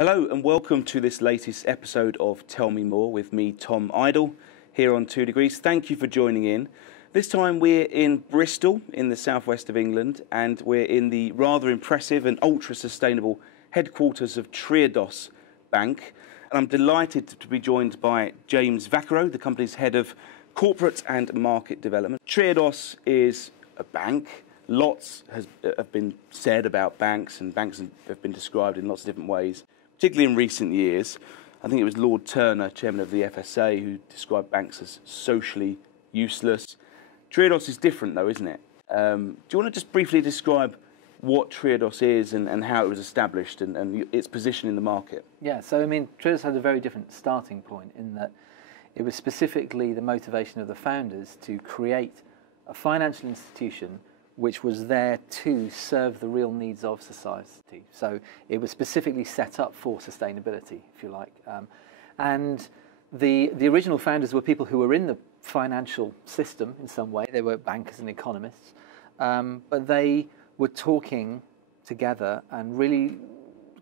Hello and welcome to this latest episode of Tell Me More with me, Tom Idle, here on 2 Degrees. Thank you for joining in. This time we're in Bristol in the southwest of England, and we're in the rather impressive and ultra-sustainable headquarters of Triodos Bank. And I'm delighted to be joined by James Vaccaro, the company's head of corporate and market development. Triodos is a bank. Lots have been said about banks, and banks have been described in lots of different ways, particularly in recent years. I think it was Lord Turner, chairman of the FSA, who described banks as socially useless. Triodos is different, though, isn't it? Do you want to just briefly describe what Triodos is and how it was established and its position in the market? Yeah, so I mean, Triodos had a very different starting point in that it was specifically the motivation of the founders to create a financial institution which was there to serve the real needs of society. So it was specifically set up for sustainability, if you like. And the original founders were people who were in the financial system in some way. They were bankers and economists, but they were talking together and really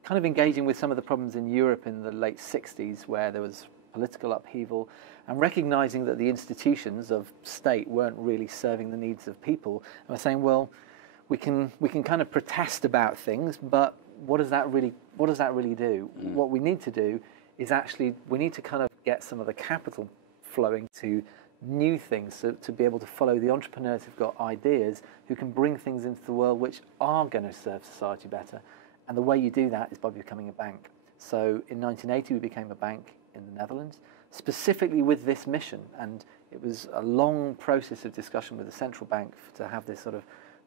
kind of engaging with some of the problems in Europe in the late 60s, where there was political upheaval, and recognizing that the institutions of state weren't really serving the needs of people. And we're saying, well, we can kind of protest about things, but what does that really do? What we need to do is actually, we need to kind of get some of the capital flowing to new things, to be able to follow the entrepreneurs who've got ideas, who can bring things into the world which are going to serve society better. And the way you do that is by becoming a bank. So in 1980, we became a bank in the Netherlands, specifically with this mission. And it was a long process of discussion with the central bank to have this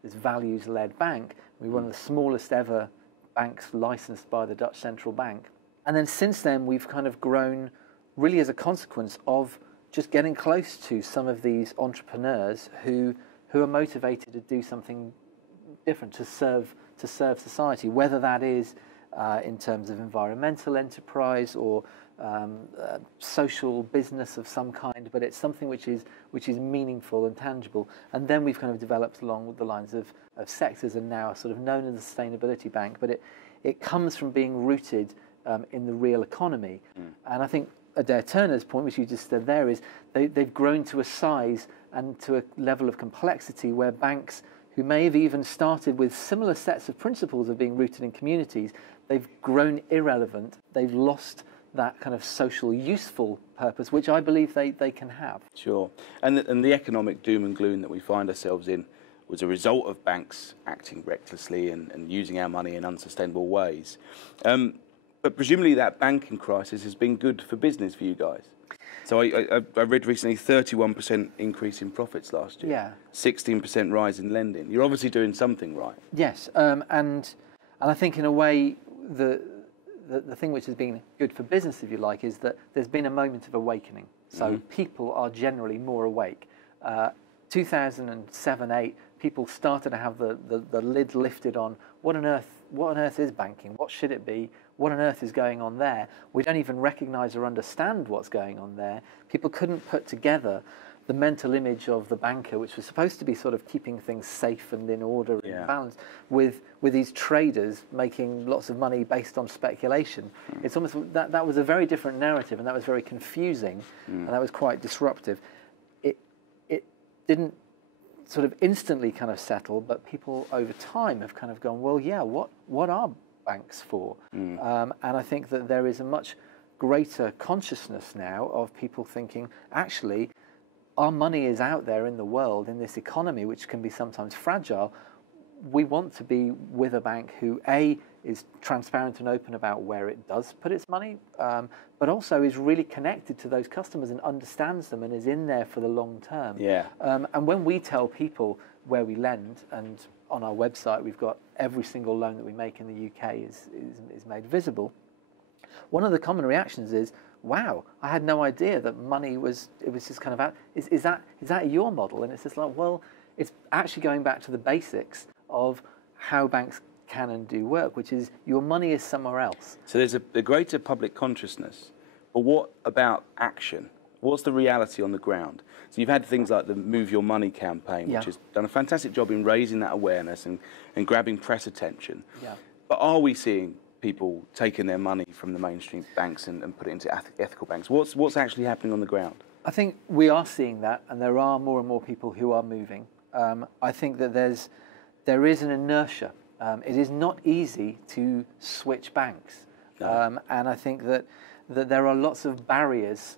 values-led bank. We were one of the smallest ever banks licensed by the Dutch central bank. And then since then, we've kind of grown really as a consequence of just getting close to some of these entrepreneurs who are motivated to do something different, to serve society, whether that is in terms of environmental enterprise or social business of some kind, but it's something which is meaningful and tangible. And then we've kind of developed along the lines of sectors, and now sort of known as a sustainability bank. But it comes from being rooted in the real economy. And I think Adair Turner's point, which you just said there, is they've grown to a size and to a level of complexity where banks who may have even started with similar sets of principles of being rooted in communities, they've grown irrelevant. They've lost that kind of social useful purpose, which I believe they can have. Sure. And the economic doom and gloom that we find ourselves in was a result of banks acting recklessly and using our money in unsustainable ways. But presumably that banking crisis has been good for business for you guys. So I read recently 31% increase in profits last year. Yeah. 16% rise in lending. You're obviously doing something right. Yes, and I think in a way the thing which has been good for business, if you like, is that there's been a moment of awakening. So people are generally more awake. 2007-8, people started to have the lid lifted on what on earth is banking? What should it be? What on earth is going on there? We don't even recognise or understand what's going on there. People couldn't put together the mental image of the banker, which was supposed to be sort of keeping things safe and in order and balanced, with these traders making lots of money based on speculation. It's almost that was a very different narrative, and that was very confusing, and that was quite disruptive. It didn't sort of instantly kind of settle, but people over time have kind of gone, well, yeah, what are banks for? And I think that there is a much greater consciousness now of people thinking, actually, our money is out there in the world, in this economy, which can be sometimes fragile. We want to be with a bank who, A, is transparent and open about where it does put its money, but also is really connected to those customers and understands them and is in there for the long term. Yeah. And when we tell people where we lend, and on our website we've got every single loan that we make in the UK is made visible, one of the common reactions is, wow, I had no idea that money was just kind of out. Is that your model? And it's just like, well, it's actually going back to the basics of how banks can and do work, which is your money is somewhere else. So there's a greater public consciousness, but what about action? What's the reality on the ground? So you've had things like the Move Your Money campaign, which has done a fantastic job in raising that awareness and grabbing press attention. Yeah. But are we seeing people taking their money from the mainstream banks and put it into ethical banks. What's actually happening on the ground? I think we are seeing that, and there are more and more people who are moving. I think that there is an inertia. It is not easy to switch banks, No. and I think that there are lots of barriers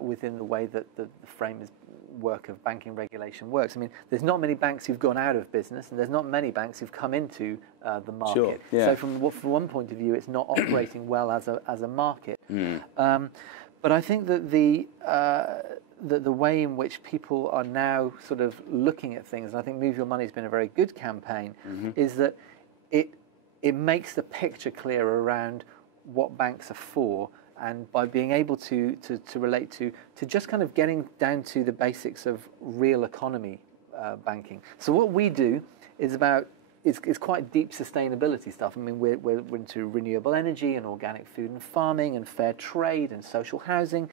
within the way that the framework of banking regulation works. I mean, there's not many banks who've gone out of business, and there's not many banks who've come into the market. Sure, yeah. So from one point of view, it's not operating well as a market. But I think that the way in which people are now sort of looking at things, and I think Move Your Money has been a very good campaign, is that it makes the picture clear around what banks are for, and by being able to relate to just kind of getting down to the basics of real economy banking. So what we do is it's quite deep sustainability stuff. I mean, we're into renewable energy and organic food and farming and fair trade and social housing,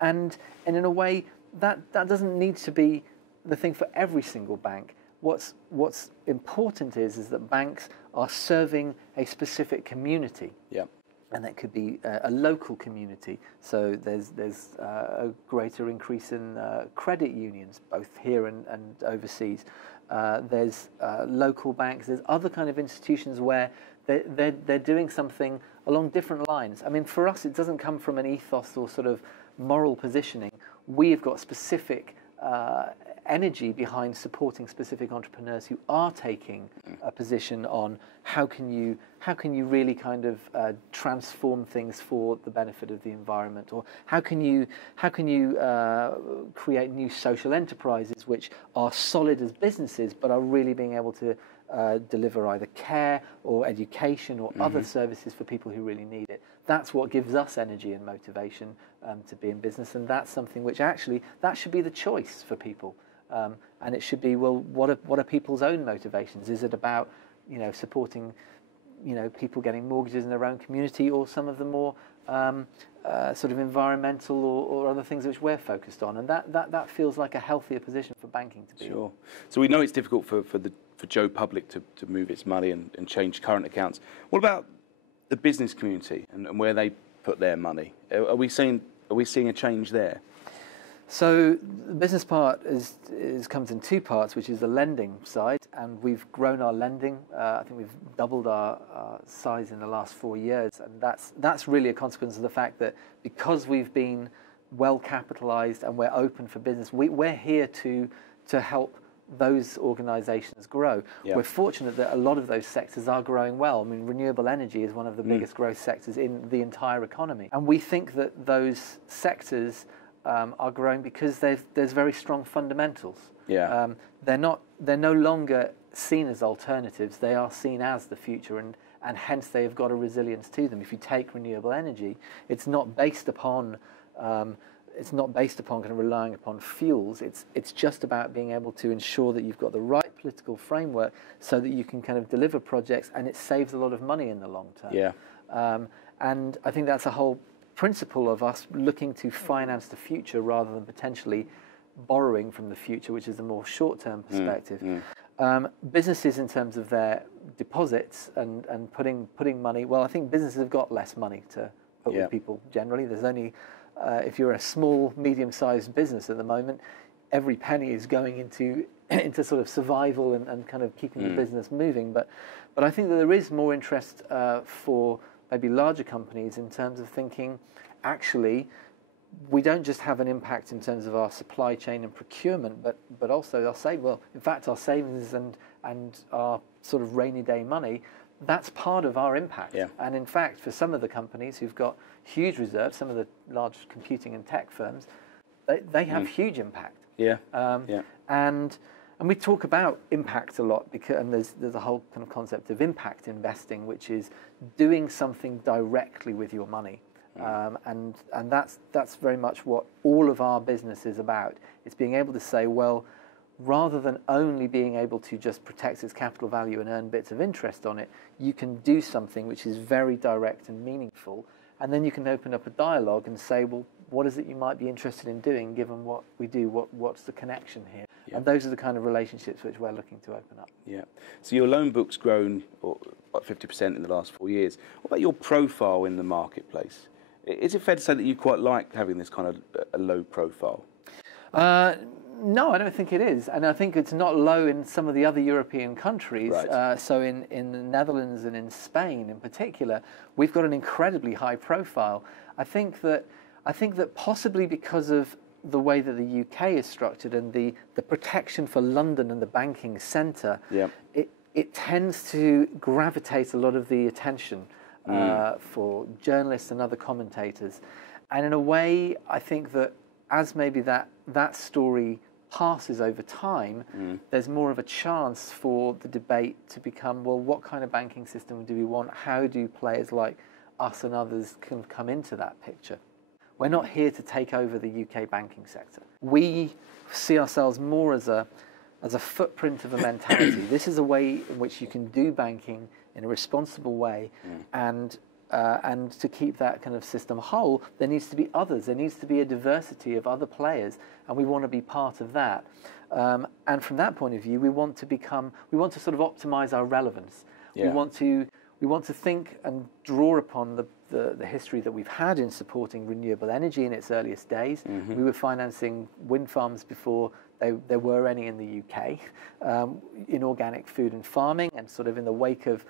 and in a way that doesn't need to be the thing for every single bank. What's important is that banks are serving a specific community. Yeah. And that could be a local community. So there's a greater increase in credit unions, both here and overseas. There's local banks. There's other kind of institutions where they're doing something along different lines. I mean, for us, it doesn't come from an ethos or sort of moral positioning. We've got specific energy behind supporting specific entrepreneurs who are taking a position on how can you really kind of transform things for the benefit of the environment, or how can you create new social enterprises which are solid as businesses but are really being able to deliver either care or education or other services for people who really need it. That's what gives us energy and motivation to be in business, and that's something which actually that should be the choice for people. And it should be, well, what are people's own motivations? Is it about, supporting, people getting mortgages in their own community, or some of the more sort of environmental or other things which we're focused on? And that feels like a healthier position for banking to be. Sure. So we know it's difficult for Joe Public to move its money and change current accounts. What about the business community and where they put their money? Are we seeing a change there? So the business part comes in two parts, which is the lending side, and we've grown our lending. I think we've doubled our size in the last 4 years, and that's really a consequence of the fact that because we've been well capitalised and we're open for business, we're here to help those organisations grow. Yeah. We're fortunate that a lot of those sectors are growing well. I mean, renewable energy is one of the biggest growth sectors in the entire economy, and we think that those sectors are growing because there's very strong fundamentals. Yeah. They're no longer seen as alternatives. They are seen as the future, and hence they have got a resilience to them. If you take renewable energy, it's not based upon kind of relying upon fuels. It's just about being able to ensure that you've got the right political framework so that you can kind of deliver projects, and it saves a lot of money in the long term. Yeah. And I think that's a whole principle of us looking to finance the future rather than potentially borrowing from the future, which is a more short-term perspective. Businesses, in terms of their deposits and putting money, well, I think businesses have got less money to put with people generally. There's only, if you're a small, medium-sized business at the moment, every penny is going into sort of survival and kind of keeping the business moving. But I think that there is more interest for maybe larger companies in terms of thinking, actually, we don't just have an impact in terms of our supply chain and procurement, but also they'll say, well, in fact, our savings and our sort of rainy day money, that's part of our impact. Yeah. And in fact, for some of the companies who've got huge reserves, some of the large computing and tech firms, they have huge impact. Yeah. And we talk about impact a lot and there's a whole kind of concept of impact investing, which is doing something directly with your money. And that's very much what all of our business is about. It's being able to say, well, rather than only being able to just protect its capital value and earn bits of interest on it, you can do something which is very direct and meaningful. And then you can open up a dialogue and say, well, what is it you might be interested in doing given what we do? What's the connection here? Yeah. And those are the kind of relationships which we're looking to open up. Yeah. So your loan book's grown like 50% in the last 4 years. What about your profile in the marketplace? Is it fair to say that you quite like having this kind of a low profile? No, I don't think it is. And I think it's not low in some of the other European countries. Right. So in the Netherlands and in Spain in particular, we've got an incredibly high profile. I think that possibly because of the way that the UK is structured and the protection for London and the banking centre, yeah, it tends to gravitate a lot of the attention for journalists and other commentators. And in a way, I think that as maybe that story passes over time, there's more of a chance for the debate to become, well, what kind of banking system do we want? How do players like us and others can come into that picture? We're not here to take over the UK banking sector. We see ourselves more as a footprint of a mentality. This is a way in which you can do banking in a responsible way, and to keep that kind of system whole, there needs to be others. There needs to be a diversity of other players, and we want to be part of that. And from that point of view, we want to sort of optimize our relevance. Yeah. We want to think and draw upon the history that we've had in supporting renewable energy in its earliest days. We were financing wind farms before there were any in the UK, in organic food and farming, and sort of in the wake of,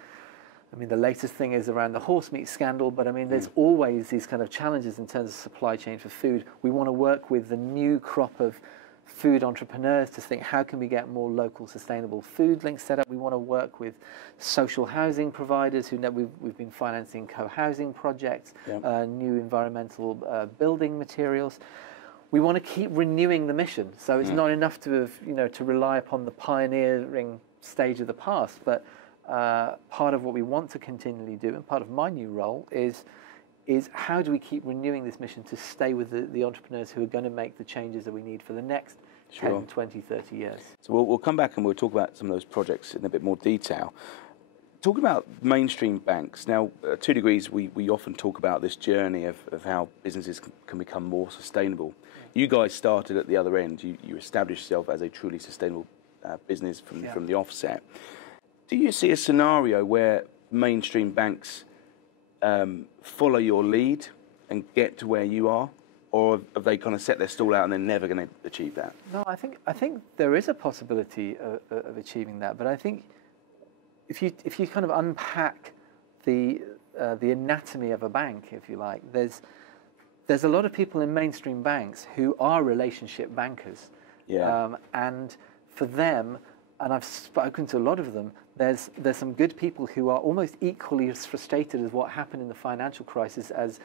I mean, the latest thing is around the horse meat scandal, but I mean, there's always these kind of challenges in terms of supply chain for food. We want to work with the new crop of food entrepreneurs to think, how can we get more local sustainable food links set up? We want to work with social housing providers who know we've been financing co-housing projects, new environmental building materials. We want to keep renewing the mission. So it's not enough to have, to rely upon the pioneering stage of the past, but part of what we want to continually do, and part of my new role is how do we keep renewing this mission to stay with the entrepreneurs who are going to make the changes that we need for the next 10, 20, 30 years. So we'll come back and we'll talk about some of those projects in a bit more detail. Talk about mainstream banks. Now, 2 Degrees, we often talk about this journey of how businesses can become more sustainable. You guys started at the other end. You established yourself as a truly sustainable business from the offset. Do you see a scenario where mainstream banks follow your lead and get to where you are, or have they kind of set their stall out and they're never going to achieve that? No, I think there is a possibility of achieving that, but I think if you kind of unpack the anatomy of a bank, if you like, there's a lot of people in mainstream banks who are relationship bankers, and for them, and I've spoken to a lot of them, there's some good people who are almost equally as frustrated as what happened in the financial crisis as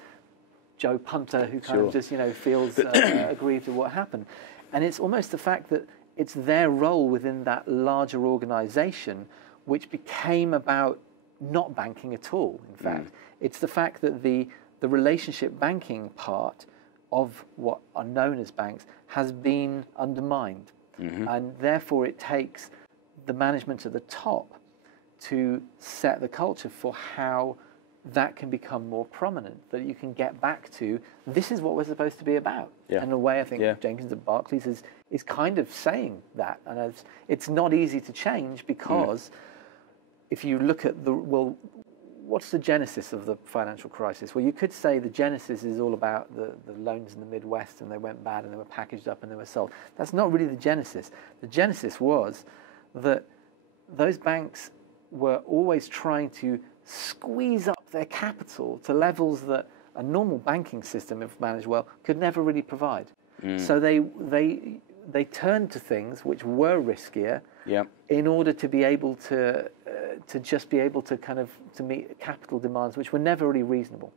Joe Punter, who kind of just feels aggrieved at what happened. And it's almost the fact that it's their role within that larger organisation which became about not banking at all, in fact. It's the fact that the relationship banking part of what are known as banks has been undermined. And therefore it takes the management at the top to set the culture for how that can become more prominent, that you can get back to, this is what we're supposed to be about. And in a way, I think Jenkins at Barclays is kind of saying that. And it's not easy to change because if you look at what's the genesis of the financial crisis? Well, you could say the genesis is all about the loans in the Midwest, and they went bad and they were packaged up and they were sold. That's not really the genesis. The genesis was that those banks were always trying to squeeze up their capital to levels that a normal banking system, if managed well, could never really provide. So they turned to things which were riskier in order to be able to just be able to kind of to meet capital demands which were never really reasonable.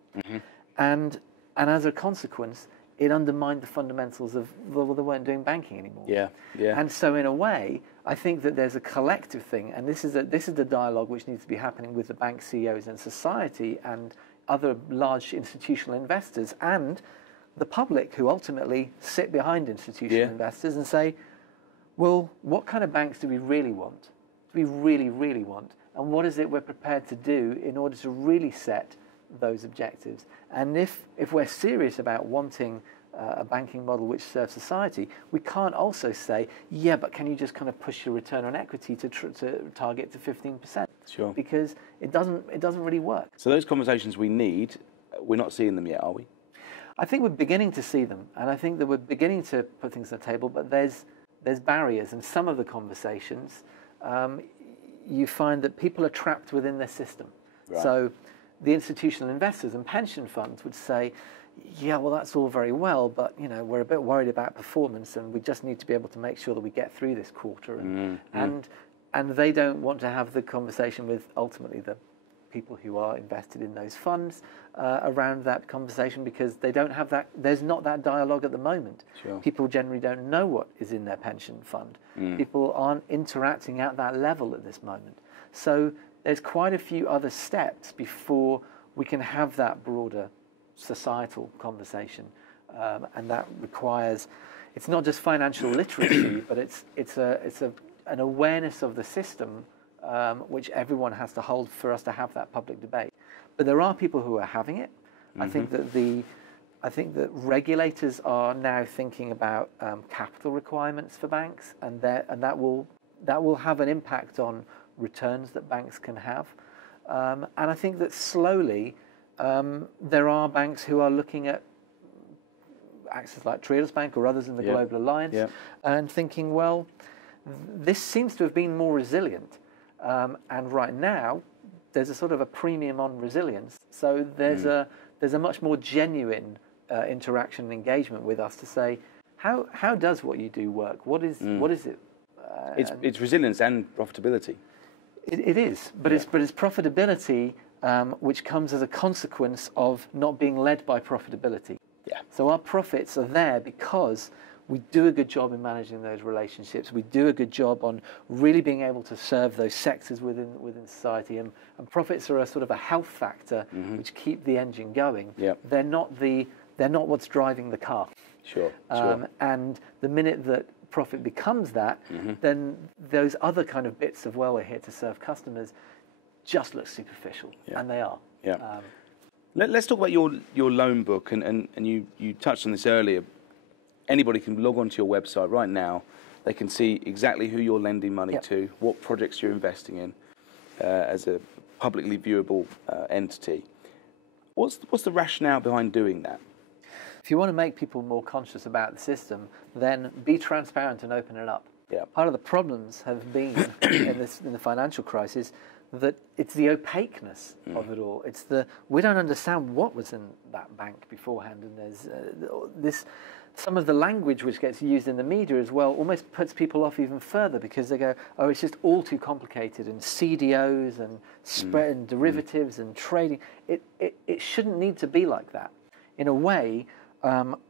And as a consequence, it undermined the fundamentals of, well, they weren't doing banking anymore. And so in a way, I think that there's a collective thing, and this is the dialogue which needs to be happening with the bank CEOs and society and other large institutional investors and the public, who ultimately sit behind institutional investors and say, well, what kind of banks do we really want? Do we really, really want? And what is it we're prepared to do in order to really set those objectives? And if we're serious about wanting a banking model which serves society, we can't also say, yeah, but can you just kind of push your return on equity to target to 15%? Sure. Because it doesn't really work. So those conversations we need, we're not seeing them yet, are we? I think we're beginning to see them, and I think that we're beginning to put things on the table, but there's barriers, and some of the conversations, you find that people are trapped within their system. Right. So the institutional investors and pension funds would say, yeah, well, that's all very well, but we're a bit worried about performance, and we just need to be able to make sure that we get through this quarter. And they don't want to have the conversation with ultimately the people who are invested in those funds around that conversation, because they don't have that. There's not that dialogue at the moment. Sure. People generally don't know what is in their pension fund. People aren't interacting at that level at this moment. So there's quite a few other steps before we can have that broader societal conversation, and that requires, it's not just financial literacy, but it's an awareness of the system, which everyone has to hold for us to have that public debate. But there are people who are having it. I think that regulators are now thinking about capital requirements for banks, and that will have an impact on returns that banks can have. And I think that slowly there are banks who are looking at access like Triodos Bank or others in the Global Alliance and thinking, well, this seems to have been more resilient. And right now, there's a sort of a premium on resilience. So there's a much more genuine interaction and engagement with us to say, how does what you do work? What is it? It's resilience and profitability. It is, but it's profitability which comes as a consequence of not being led by profitability. Yeah. So our profits are there because we do a good job in managing those relationships. We do a good job on really being able to serve those sectors within society. And profits are a sort of a health factor which keep the engine going. Yeah. They're not what's driving the car. Sure. And the minute that profit becomes that, then those other kind of bits of, well, we're here to serve customers, just look superficial, and they are. Yeah. Let's talk about your loan book, and you touched on this earlier. Anybody can log onto your website right now. They can see exactly who you're lending money to, what projects you're investing in, as a publicly viewable entity. What's the rationale behind doing that? If you want to make people more conscious about the system, then be transparent and open it up. Yeah. Part of the problems have been in the financial crisis that it's the opaqueness of it all. It's we don't understand what was in that bank beforehand, and there's some of the language which gets used in the media as well almost puts people off even further, because they go, oh, it's just all too complicated, and CDOs and spread and derivatives and trading. It shouldn't need to be like that. In a way,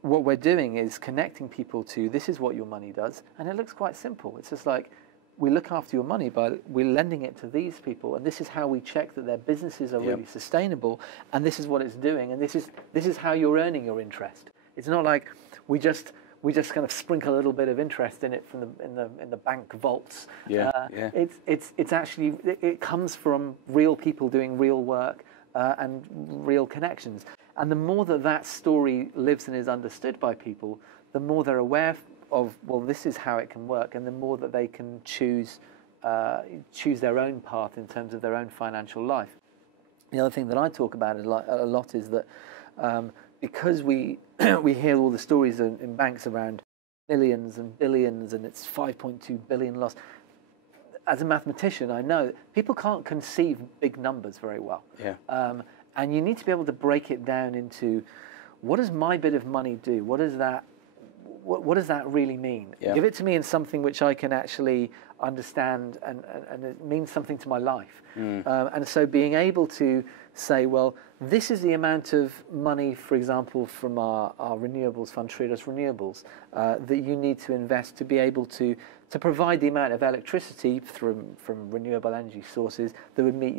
what we're doing is connecting people to, this is what your money does, and it looks quite simple. It's just like, we look after your money by we're lending it to these people, and this is how we check that their businesses are really sustainable, and this is what it's doing, and this is how you're earning your interest. It's not like we just kind of sprinkle a little bit of interest in it in the bank vaults. It's actually, it comes from real people doing real work and real connections. And the more that story lives and is understood by people, the more they're aware of, well, this is how it can work, and the more that they can choose their own path in terms of their own financial life. The other thing that I talk about a lot is that because we hear all the stories in banks around millions and billions, and it's 5.2 billion lost. As a mathematician, I know that people can't conceive big numbers very well. Yeah. And you need to be able to break it down into, what does my bit of money do? What does that really mean? Yeah. Give it to me in something which I can actually understand, and it means something to my life. And so being able to say, well, this is the amount of money, for example, from our renewables fund, Triodos Renewables, that you need to invest to be able to provide the amount of electricity from renewable energy sources that would meet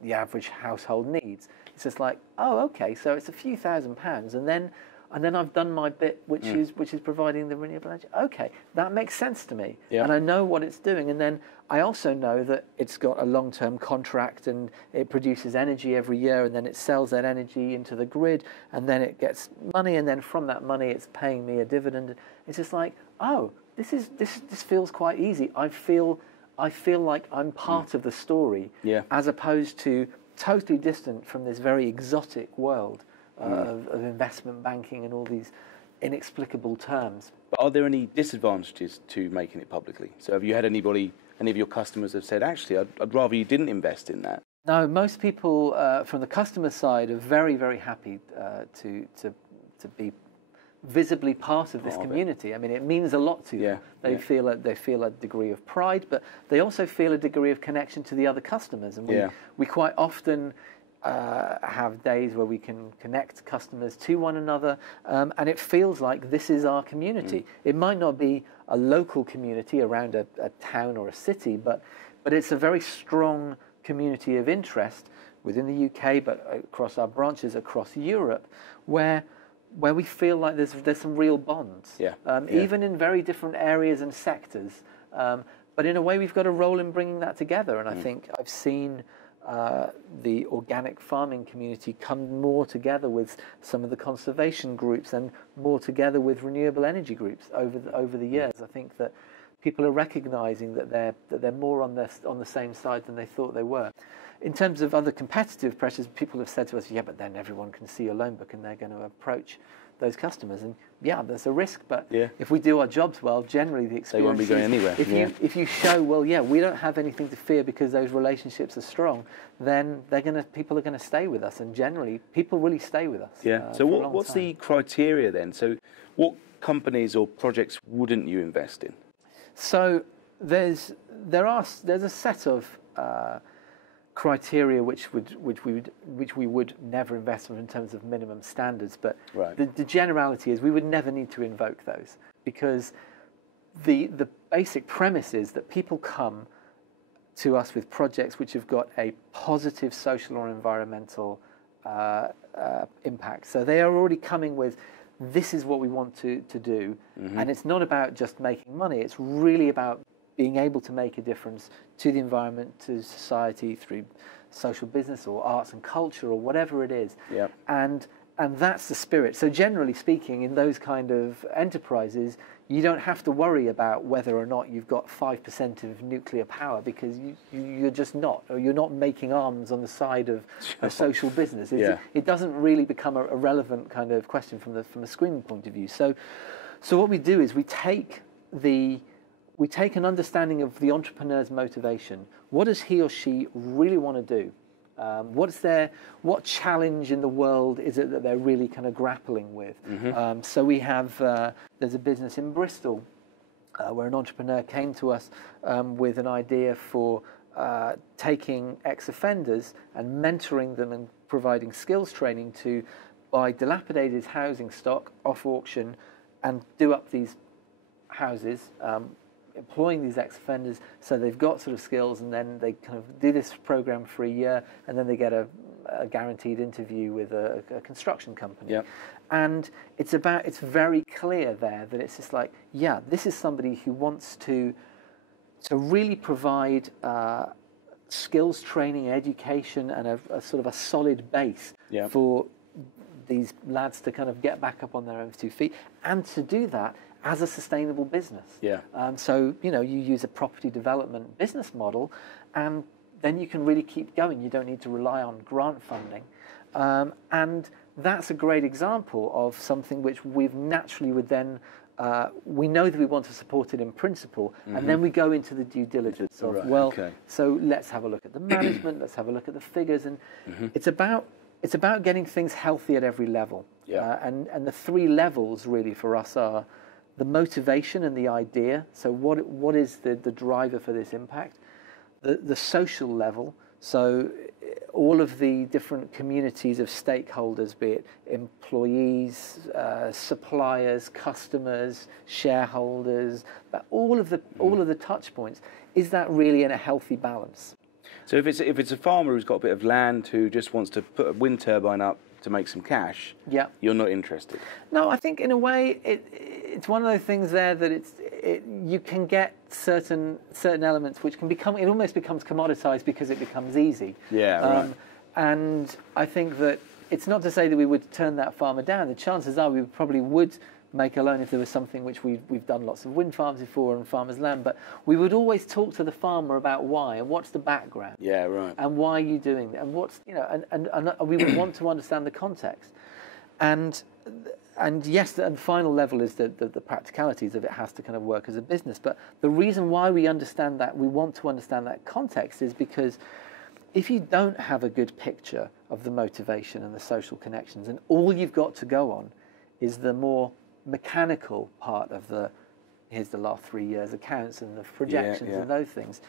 the average household needs. It's just like, oh, okay, so it's a few £1,000s, and then and then I've done my bit, which is providing the renewable energy. Okay, that makes sense to me, Yeah. and I know what it's doing. And then I also know that it's got a long-term contract, and it produces energy every year, and then it sells that energy into the grid, and then it gets money, and then from that money, it's paying me a dividend. It's just like, oh, this feels quite easy. I feel like I'm part of the story, as opposed to totally distant from this very exotic world of investment banking and all these inexplicable terms. But are there any disadvantages to making it publicly? So have you had any of your customers have said, actually, I'd rather you didn't invest in that? No, most people from the customer side are very, very happy to be visibly part of this community. I mean, it means a lot to them. They feel a degree of pride, but they also feel a degree of connection to the other customers. And we quite often have days where we can connect customers to one another, and it feels like this is our community. It might not be a local community around a town or a city, but it's a very strong community of interest within the UK, but across our branches across Europe, where we feel like there's some real bonds, even in very different areas and sectors. But in a way, we've got a role in bringing that together. And I think I've seen the organic farming community come more together with some of the conservation groups and more together with renewable energy groups over the years. I think that people are recognising that they're more on the same side than they thought they were. In terms of other competitive pressures, people have said to us, but then everyone can see your loan book and they're going to approach those customers. And there's a risk, but if we do our jobs well, generally the experience, they won't be going anywhere. If you show, we don't have anything to fear because those relationships are strong, then people are going to stay with us, and generally people really stay with us. So what's the criteria then? So what companies or projects wouldn't you invest in? So there's a set of criteria which we would never invest in terms of minimum standards, but the generality is we would never need to invoke those, because the basic premise is that people come to us with projects which have got a positive social or environmental impact. So they are already coming with, this is what we want to do, and it's not about just making money, it's really about being able to make a difference to the environment, to society, through social business or arts and culture or whatever it is. And that's the spirit. So generally speaking, in those kind of enterprises, you don't have to worry about whether or not you've got 5% of nuclear power, because you're just not, or you're not making arms on the side of a social business. It doesn't really become a relevant kind of question from a screening point of view. So what we do is we take an understanding of the entrepreneur's motivation. What does he or she really want to do? What challenge in the world is it that they're really kind of grappling with? So we have, there's a business in Bristol where an entrepreneur came to us with an idea for taking ex-offenders and mentoring them and providing skills training to buy dilapidated housing stock off auction and do up these houses, employing these ex-offenders, so they've got sort of skills, and then they kind of do this program for a year, and then they get a guaranteed interview with a construction company. And it's very clear there that it's just like, this is somebody who wants to really provide skills training, education, and a sort of a solid base for these lads to kind of get back up on their own 2 feet, and to do that as a sustainable business. So you use a property development business model, and then you can really keep going. You don't need to rely on grant funding, and that's a great example of something which we've naturally would then. We know that we want to support it in principle, and then we go into the due diligence of so let's have a look at the management, let's have a look at the figures, and it's about getting things healthy at every level. And the three levels really for us are the motivation and the idea. So what is the driver for this impact? The social level. So all of the different communities of stakeholders, be it employees, suppliers, customers, shareholders, but all of the touch points. Is that really in a healthy balance? So if it's a farmer who's got a bit of land who just wants to put a wind turbine up to make some cash, yeah, you're not interested. no, I think in a way it's one of those things there that you can get certain elements which can become, it almost becomes commoditized because it becomes easy. Yeah, right. And I think that it's not to say that we would turn that farmer down. The chances are we probably would make a loan if there was something which we've done lots of wind farms before on farmers' land, but we would always talk to the farmer about why and what's the background. Yeah, right. And why are you doing that? And what's, and we would want to understand the context. And yes, the final level is the practicalities of it has to kind of work as a business. But the reason why we understand that, we want to understand that context, is because if you don't have a good picture of the motivation and the social connections, and all you've got to go on is the more mechanical part of here's the last 3 years accounts and the projections and those things,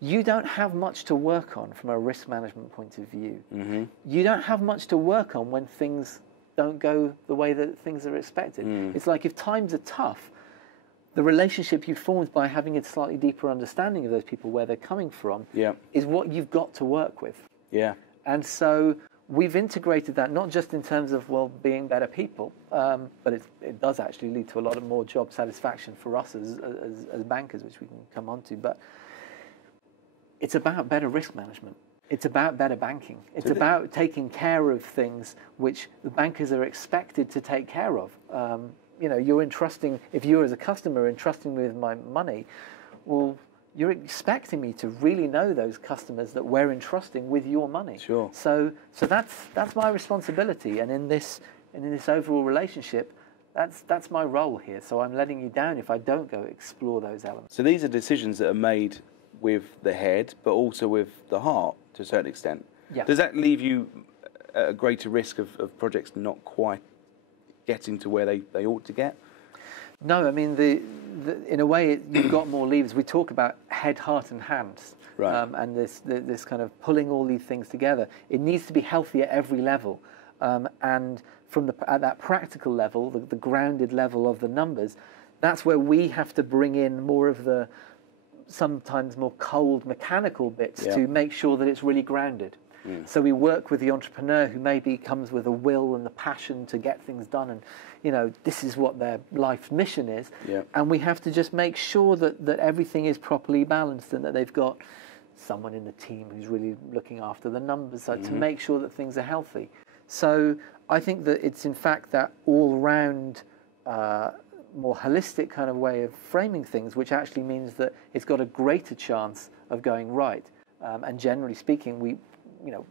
you don't have much to work on from a risk management point of view. Mm-hmm. You don't have much to work on when things don't go the way that things are expected. It's like if times are tough, the relationship you formed by having a slightly deeper understanding of those people, where they're coming from, is what you've got to work with. Yeah. And so we've integrated that, not just in terms of, well, being better people, but it does actually lead to a lot of more job satisfaction for us as bankers, which we can come on to. But it's about better risk management. It's about better banking. It's about taking care of things which the bankers are expected to take care of. You're entrusting, if you're as a customer entrusting me with my money, well, you're expecting me to really know those customers that we're entrusting with your money. Sure. So that's my responsibility, and in this overall relationship, that's my role here. So I'm letting you down if I don't go explore those elements. So these are decisions that are made with the head, but also with the heart to a certain extent. Yeah. Does that leave you at a greater risk of projects not quite getting to where they ought to get? No, I mean, in a way, you've got more levers. We talk about head, heart, and hands, right. And this kind of pulling all these things together. It needs to be healthy at every level, and at that practical level, the grounded level of the numbers, that's where we have to bring in more of the sometimes more cold mechanical bits to make sure that it's really grounded. So we work with the entrepreneur who maybe comes with a will and the passion to get things done, and this is what their life's mission is. And we have to just make sure that everything is properly balanced, and that they've got someone in the team who's really looking after the numbers, to make sure that things are healthy. So I think that it's in fact that all-round more holistic kind of way of framing things, which actually means that it's got a greater chance of going right. And generally speaking,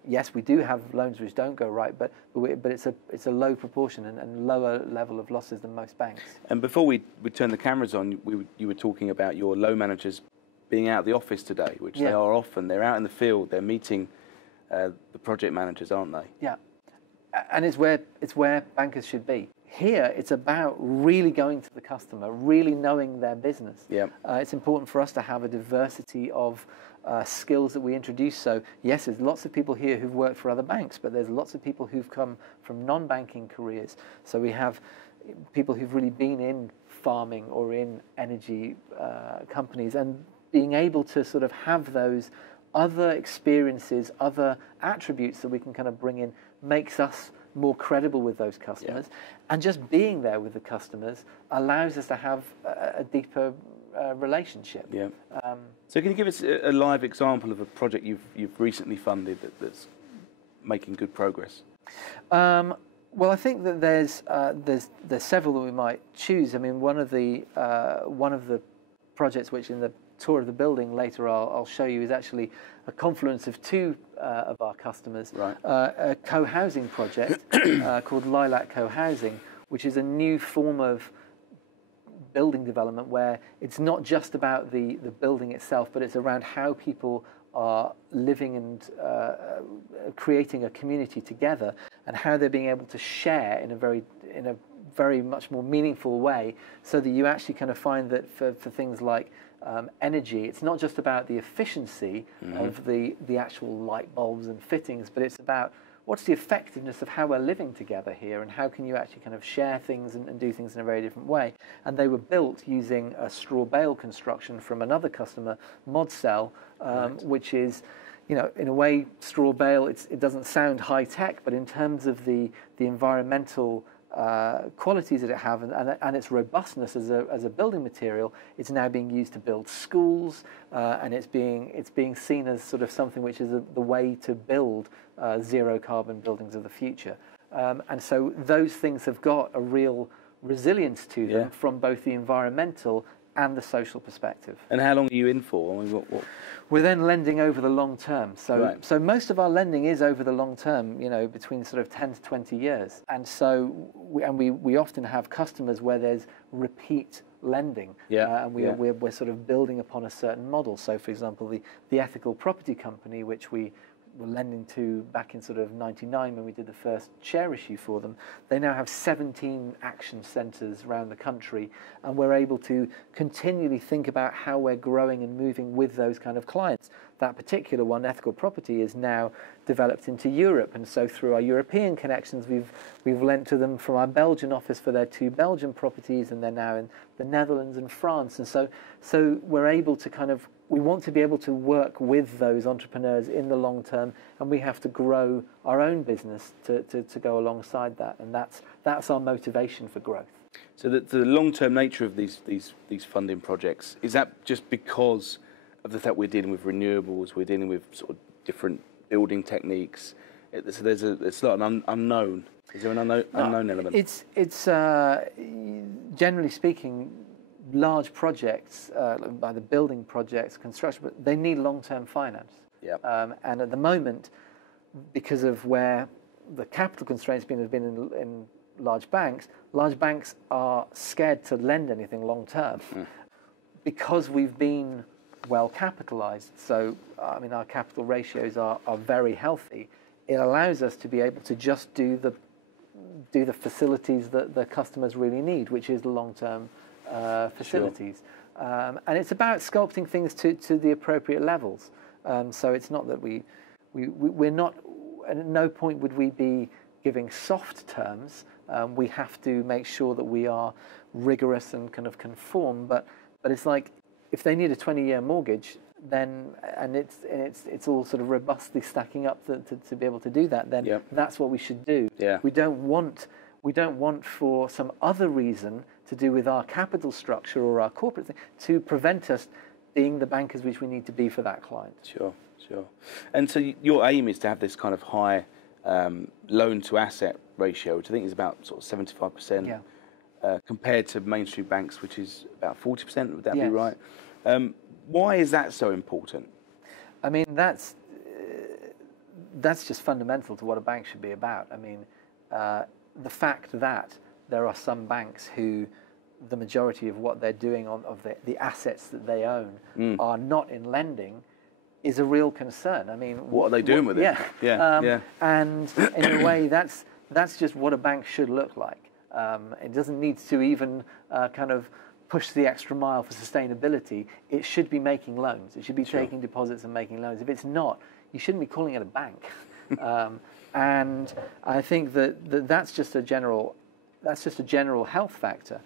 yes, we do have loans which don't go right, but it's a low proportion and lower level of losses than most banks. And before we turn the cameras on, you were talking about your loan managers being out of the office today, which they are often. They're out in the field. They're meeting the project managers, aren't they? Yeah, and it's where bankers should be. Here, it's about really going to the customer, really knowing their business. Yeah. It's important for us to have a diversity of skills that we introduce. So, yes, there's lots of people here who've worked for other banks, but there's lots of people who've come from non-banking careers. So we have people who've really been in farming or in energy companies, and being able to sort of have those other experiences, other attributes that we can kind of bring in, makes us more credible with those customers. And just being there with the customers allows us to have a deeper relationship. So can you give us a live example of a project you've recently funded that's making good progress? Well, I think that there's several that we might choose. I mean, one of the projects which in the tour of the building later I'll show you is actually a confluence of two of our customers. Right. A co-housing project called Lilac Co-housing, which is a new form of building development where it's not just about the building itself, but it's around how people are living and creating a community together, and how they're being able to share in a very much more meaningful way, so that you actually kind of find that for things like energy, it's not just about the efficiency of the actual light bulbs and fittings, but it's about what's the effectiveness of how we're living together here, and how can you actually kind of share things and do things in a very different way. And they were built using a straw bale construction from another customer, Modcell, which is, in a way, straw bale, it doesn't sound high tech, but in terms of the environmental qualities that it have and its robustness as a building material, it's now being used to build schools, and it's being seen as sort of something which is the way to build zero carbon buildings of the future. And so those things have got a real resilience to them from both the environmental and the social perspective. And how long are you in for? I mean, what? We're then lending over the long term. So so most of our lending is over the long term, between sort of 10 to 20 years. And so we often have customers where there's repeat lending. And we're sort of building upon a certain model. So for example, the ethical property company, which we were lending to back in sort of 99 when we did the first share issue for them, they now have 17 action centres around the country, and we're able to continually think about how we're growing and moving with those kind of clients. That particular one, ethical property, is now developed into Europe, and so through our European connections we've lent to them from our Belgian office for their 2 Belgian properties, and they're now in the Netherlands and France. And so we're able to we want to be able to work with those entrepreneurs in the long term, and we have to grow our own business to go alongside that, and that's our motivation for growth. So the long-term nature of these funding projects, is that just because of the fact we're dealing with renewables, we're dealing with sort of different building techniques, so it's not an unknown? Is there an unknown element? It's generally speaking, large projects, by the building projects, construction, but they need long-term finance. And at the moment, because of where the capital constraints have been in large banks are scared to lend anything long-term because we've been well capitalized. So, I mean, our capital ratios are very healthy. It allows us to be able to just do the facilities that the customers really need, which is the long-term facilities. And it's about sculpting things to the appropriate levels. So it's not that we're not, at no point would we be giving soft terms. We have to make sure that we are rigorous and kind of conform. But it's like, if they need a 20-year mortgage, then and it's all sort of robustly stacking up to be able to do that, then that's what we should do. We don't want for some other reason to do with our capital structure or our corporate thing to prevent us being the bankers which we need to be for that client. Sure. And so your aim is to have this kind of high loan to asset ratio, which I think is about sort of 75%, compared to mainstream banks, which is about 40%. Would that be right? Why is that so important? I mean, that's just fundamental to what a bank should be about. I mean, the fact that there are some banks who the majority of what they're doing of the assets that they own are not in lending is a real concern. I mean, what are they doing with it? And in a way, that's just what a bank should look like. It doesn't need to even kind of push the extra mile for sustainability. It should be making loans. It should be taking deposits and making loans. If it's not, you shouldn't be calling it a bank. And I think that's just a general health factor.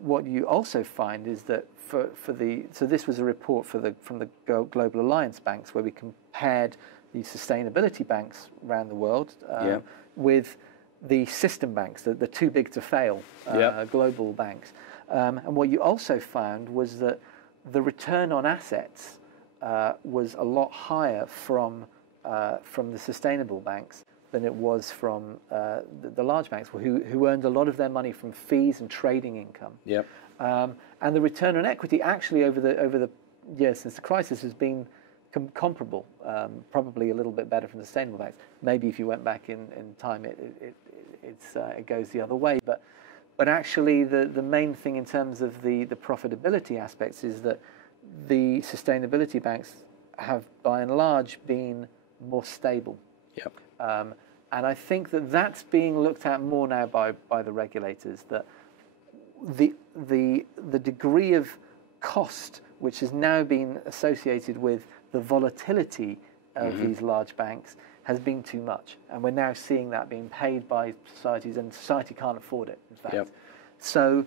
What you also find is that so this was a report from the Global Alliance banks, where we compared the sustainability banks around the world with the system banks, the too big to fail global banks. And what you also found was that the return on assets was a lot higher from the sustainable banks than it was from the large banks, who earned a lot of their money from fees and trading income. And the return on equity actually over the years since the crisis has been comparable, probably a little bit better from the sustainable banks. Maybe if you went back in time, it goes the other way. But actually, the main thing in terms of the profitability aspects is that the sustainability banks have, by and large, been more stable. And I think that's being looked at more now by the regulators, that the degree of cost which has now been associated with the volatility of these large banks has been too much, and we're now seeing that being paid by societies, and society can't afford it, in fact. So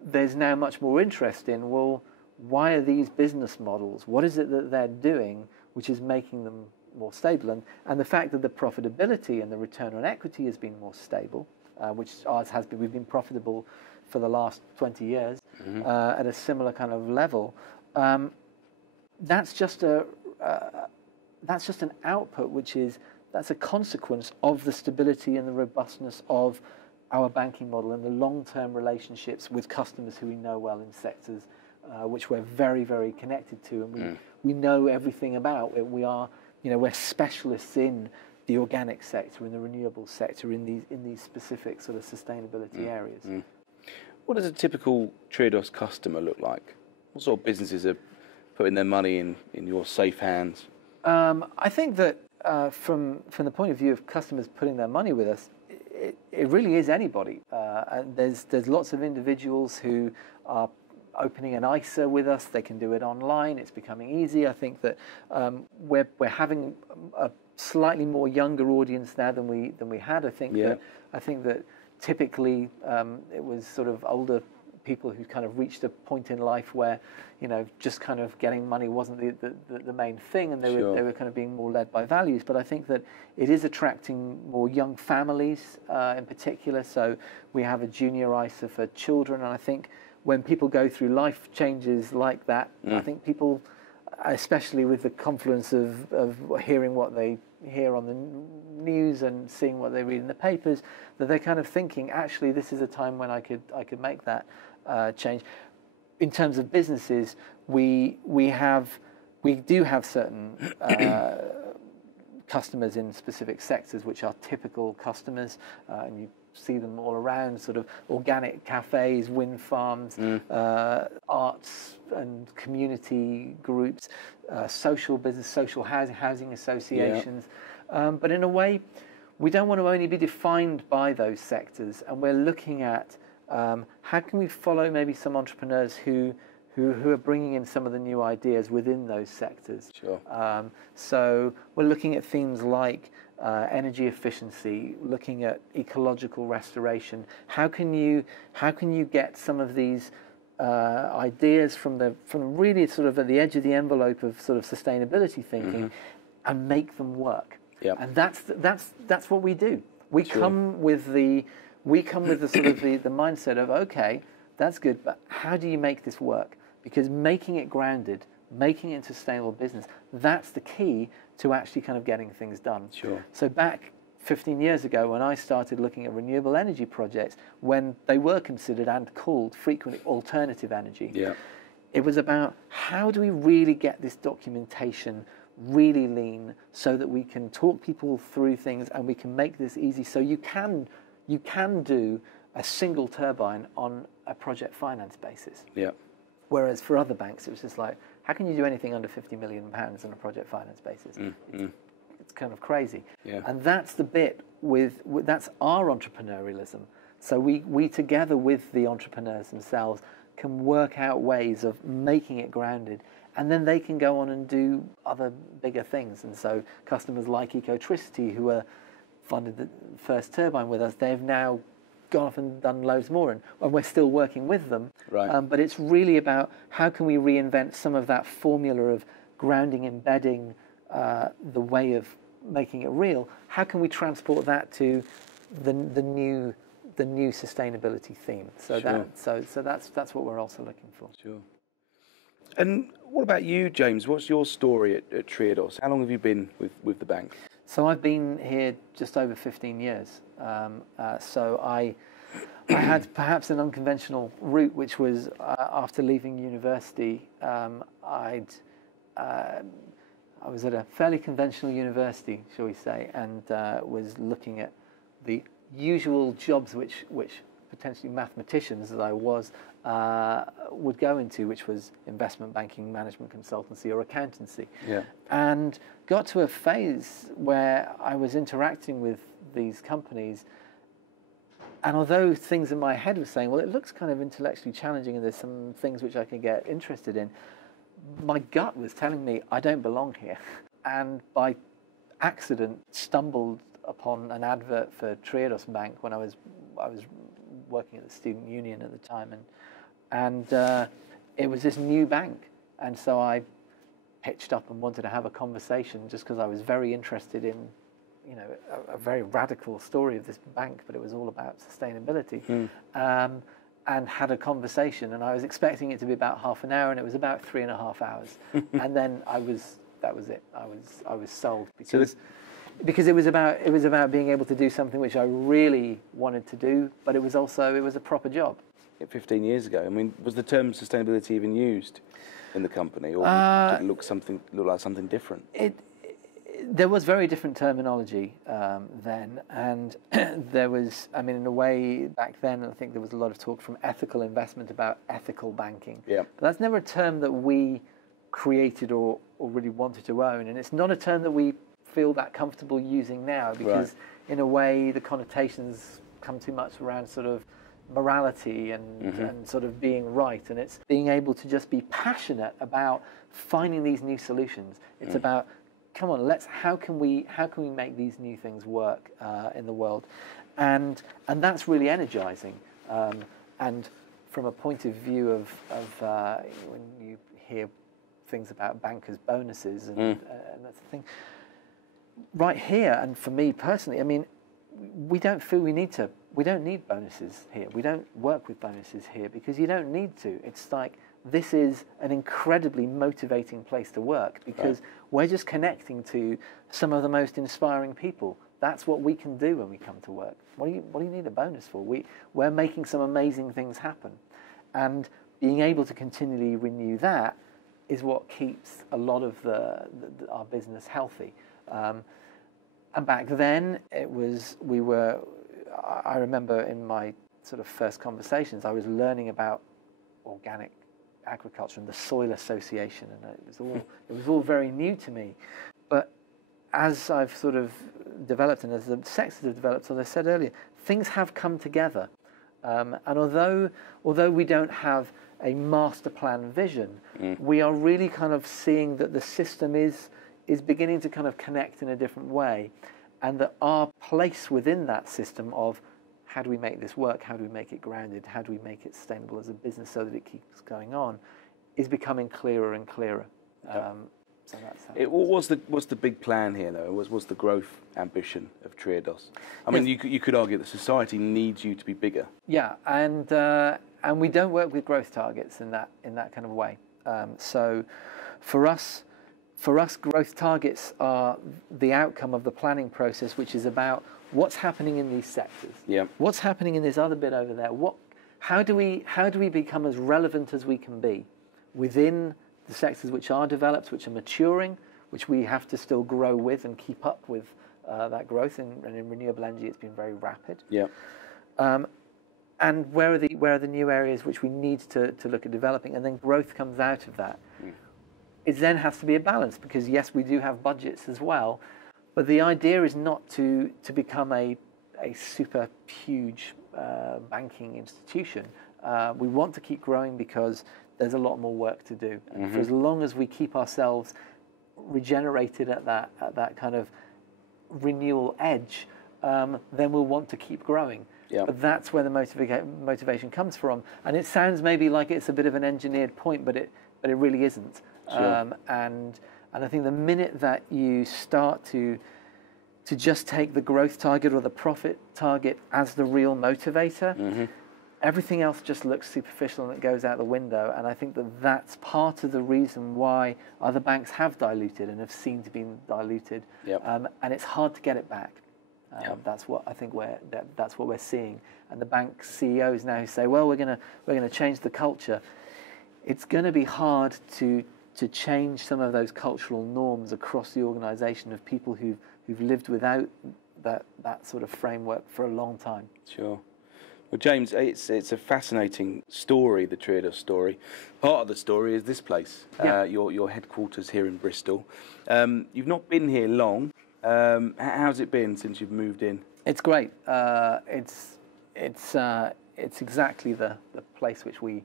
there's now much more interest in, well, why are these business models? What is it that they're doing which is making them more stable. And the fact that the profitability and the return on equity has been more stable, which ours has been. We've been profitable for the last 20 years at a similar kind of level. That's just an output, that's a consequence of the stability and the robustness of our banking model and the long-term relationships with customers who we know well in sectors which we're very, very connected to, and we know everything about. We're specialists in the organic sector, in the renewables sector, in these specific sort of sustainability areas. What does a typical Triodos customer look like? What sort of businesses are putting their money in your safe hands? I think that from the point of view of customers putting their money with us, it really is anybody. And there's lots of individuals who are opening an ISA with us. They can do it online. It's becoming easy. I think that we're having a slightly more younger audience now than we had. I think that typically it was sort of older people who kind of reached a point in life where, just kind of getting money wasn't the main thing, and they were kind of being more led by values. But I think that it is attracting more young families in particular. So we have a junior ISA for children, and I think when people go through life changes like that, I think people, especially with the confluence of hearing what they hear on the news and seeing what they read in the papers, that they're kind of thinking, actually, this is a time when I could make that change. In terms of businesses, we do have certain customers in specific sectors which are typical customers, and you see them all around, sort of organic cafes, wind farms, arts and community groups, social business, social housing associations. But in a way, we don't want to only be defined by those sectors, and we're looking at how can we follow maybe some entrepreneurs who are bringing in some of the new ideas within those sectors. So we're looking at themes like energy efficiency, looking at ecological restoration. How can you get some of these ideas from really sort of at the edge of the envelope of sort of sustainability thinking and make them work? And that's what we do. We come with the sort of the mindset of, okay, that's good, but how do you make this work? Because making it grounded, making it into sustainable business, that's the key to actually kind of getting things done. So back 15 years ago, when I started looking at renewable energy projects, when they were considered and called frequently alternative energy, it was about how do we really get this documentation really lean so that we can talk people through things and we can make this easy so you can do a single turbine on a project finance basis. Whereas for other banks, it was just like, how can you do anything under £50 million on a project finance basis? It's kind of crazy. And that's the bit that's our entrepreneurialism. So we together with the entrepreneurs themselves can work out ways of making it grounded, and then they can go on and do other bigger things. And so customers like Ecotricity, who funded the first turbine with us, they've now gone off and done loads more, and we're still working with them. But it's really about how can we reinvent some of that formula of grounding, embedding, the way of making it real. How can we transport that to the new sustainability theme? So that's what we're also looking for. And what about you, James? What's your story at Triodos? How long have you been with the bank? So I've been here just over 15 years. So I had perhaps an unconventional route, which was after leaving university, I was at a fairly conventional university, shall we say, and was looking at the usual jobs which potentially mathematicians, as I was, would go into, which was investment banking, management consultancy, or accountancy. And got to a phase where I was interacting with these companies, and although things in my head were saying, well, it looks kind of intellectually challenging and there's some things which I can get interested in, my gut was telling me I don't belong here. And by accident stumbled upon an advert for Triodos Bank when I was working at the student union at the time, and it was this new bank, and so I pitched up and wanted to have a conversation just because I was very interested in, you know, a very radical story of this bank, but it was all about sustainability. And had a conversation, and I was expecting it to be about half an hour, and it was about 3.5 hours. And then that was it. I was sold because it was about being able to do something which I really wanted to do, but it was a proper job. 15 years ago, I mean, was the term sustainability even used in the company, or did it look like something different? There was very different terminology then, and there was, I mean, in a way, back then, I think there was a lot of talk from ethical investment about ethical banking. Yeah. But that's never a term that we created or really wanted to own, and it's not a term that we feel that comfortable using now, because in a way, the connotations come too much around sort of morality and sort of being right, and it's being able to just be passionate about finding these new solutions. It's about, come on, how can we make these new things work in the world, and that's really energizing. And from a point of view of when you hear things about bankers' bonuses and that's the thing, right here, and for me personally, I mean, we don't feel we don't need bonuses here. We don't work with bonuses here because you don't need to. It's like, this is an incredibly motivating place to work because we're just connecting to some of the most inspiring people. That's what we can do when we come to work. What do you need a bonus for? We're making some amazing things happen, and being able to continually renew that is what keeps a lot of our business healthy. And back then, I remember in my sort of first conversations, I was learning about organic agriculture and the Soil Association, and it was all very new to me. But as I've sort of developed, and as the sectors have developed, as I said earlier, things have come together. And although we don't have a master plan vision, we are really kind of seeing that the system is beginning to kind of connect in a different way, and that our place within that system of how do we make this work, how do we make it grounded, how do we make it sustainable as a business so that it keeps going on, is becoming clearer and clearer. So that's how what's the big plan here, though? What's the growth ambition of Triodos? I mean, you could argue that society needs you to be bigger. Yeah, and we don't work with growth targets in that kind of way. So for us, growth targets are the outcome of the planning process, which is about what's happening in these sectors. Yeah. What's happening in this other bit over there? How do we become as relevant as we can be within the sectors which are developed, which are maturing, which we have to still grow with and keep up with that growth. And in renewable energy, it's been very rapid. Yeah. And where are the new areas which we need to look at developing, and then growth comes out of that. It then has to be a balance, because yes, we do have budgets as well, but the idea is not to become a super huge banking institution. We want to keep growing because there's a lot more work to do. And for as long as we keep ourselves regenerated at that kind of renewal edge, then we'll want to keep growing. Yeah. But that's where the motivation comes from. And it sounds maybe like it's a bit of an engineered point, but it really isn't. Sure. And I think the minute that you start to just take the growth target or the profit target as the real motivator, everything else just looks superficial and it goes out the window. And I think that's part of the reason why other banks have diluted and have seemed to be diluted. Yep. And it's hard to get it back. That's what I think that's what we're seeing. And the bank CEOs now say, well, we're going to change the culture. It's going to be hard to change some of those cultural norms across the organisation of people who've lived without that sort of framework for a long time. Sure. Well, James, it's a fascinating story, the Triodos story. Part of the story is this place, your headquarters here in Bristol. You've not been here long. How's it been since you've moved in? It's great. It's exactly the place which we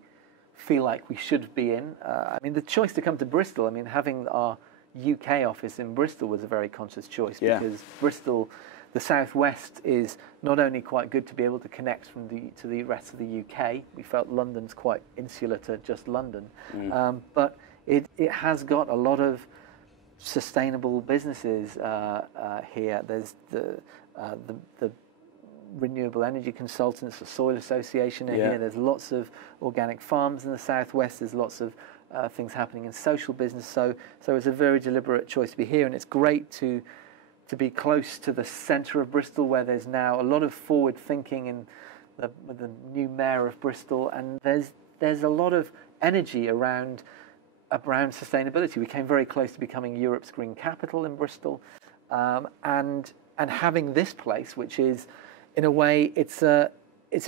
feel like we should be in. I mean, the choice to come to Bristol, I mean, having our UK office in Bristol was a very conscious choice, because Bristol, the southwest, is not only quite good to be able to connect to the rest of the UK. We felt London's quite insular to just London, but it has got a lot of sustainable businesses here. There's the renewable energy consultants, the Soil Association are here. There's lots of organic farms in the southwest. There's lots of things happening in social business. So it's a very deliberate choice to be here, and it's great to be close to the centre of Bristol, where there's now a lot of forward thinking in with the new mayor of Bristol, and there's a lot of energy around sustainability. We came very close to becoming Europe's green capital in Bristol, and having this place, which is, in a way, it's a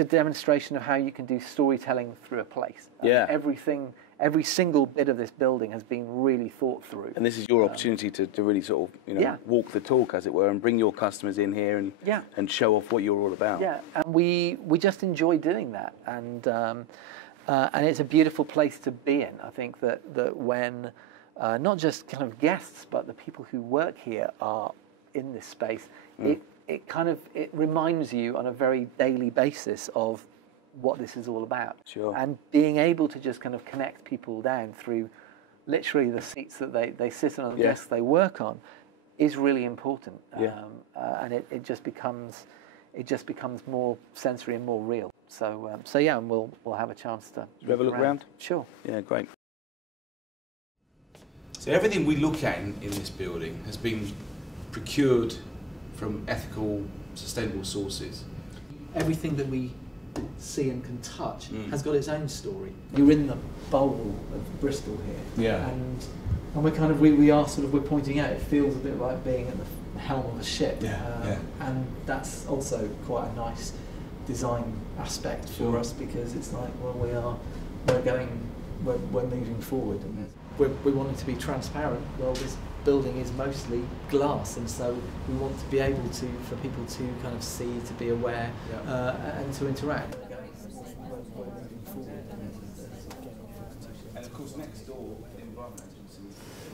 demonstration of how you can do storytelling through a place. Every single bit of this building has been really thought through. And this is your opportunity to really sort of, walk the talk, as it were, and bring your customers in here and show off what you're all about. Yeah, and we just enjoy doing that, and it's a beautiful place to be in. I think that when not just kind of guests, but the people who work here are in this space, it reminds you on a very daily basis of what this is all about. Sure. And being able to just kind of connect people down through literally the seats that they sit on, the desks they work on, is really important. And it just becomes more sensory and more real. So and we'll have a chance to have a look around. Sure. Yeah, great. So everything we look at in this building has been procured from ethical, sustainable sources. Everything that we see and can touch has got its own story. You're in the bowl of Bristol here, and we're pointing out, it feels a bit like being at the helm of a ship, and that's also quite a nice design aspect for us, because it's like, well, we're moving forward, and we want it to be transparent. Well, this building is mostly glass, and so we want to be able to, for people to kind of see, to be aware, and to interact. And of course, next door,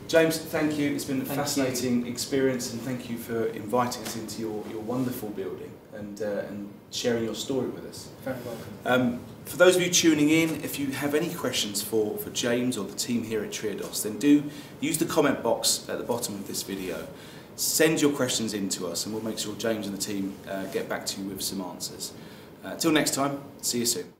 James, thank you. It's been a fascinating experience, and thank you for inviting us into your wonderful building and sharing your story with us. Very welcome. For those of you tuning in, if you have any questions for James or the team here at Triodos, then do use the comment box at the bottom of this video. Send your questions in to us, and we'll make sure James and the team get back to you with some answers. Till next time, see you soon.